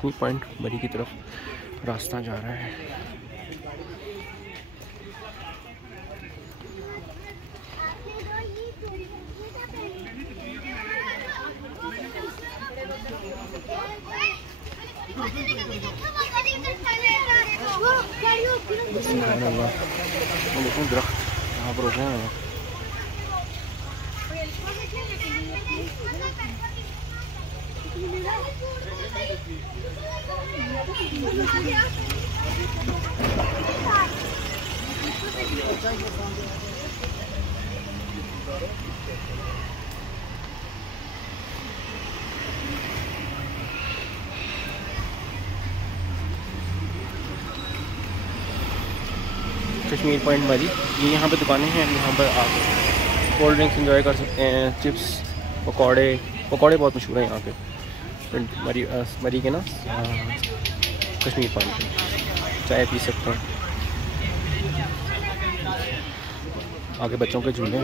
Kashmir point मरी की तरफ रास्ता जा रहा है। देखो दरख्त यहाँ पर उगे हैं। कश्मीर पॉइंट मरी, ये यहाँ पे दुकानें हैं, यहाँ पर आप कोल्ड ड्रिंक्स एंजॉय कर सकते हैं, चिप्स, पकौड़े बहुत मशहूर हैं यहाँ पे मरी के ना कश्मीर पॉइंट पे। चाय पी सकते हैं, आगे बच्चों के झूले।